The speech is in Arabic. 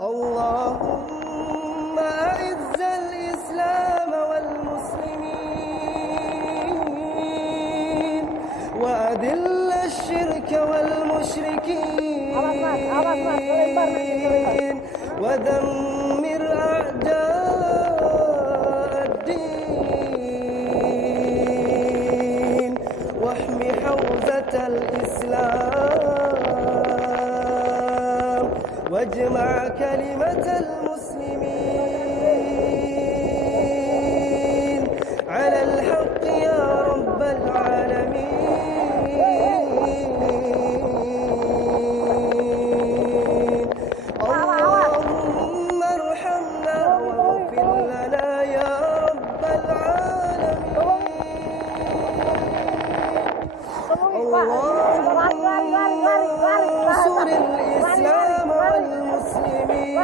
اللهم أعز الإسلام والمسلمين وأذل الشرك والمشركين ودمر أعداء الدين واحم حوزة الإسلام واجمع كلمة المسلمين على الحق يا رب العالمين. اللهم ارحمنا واغفر لنا يا رب العالمين. اللهم انصر الإسلام والمسلمين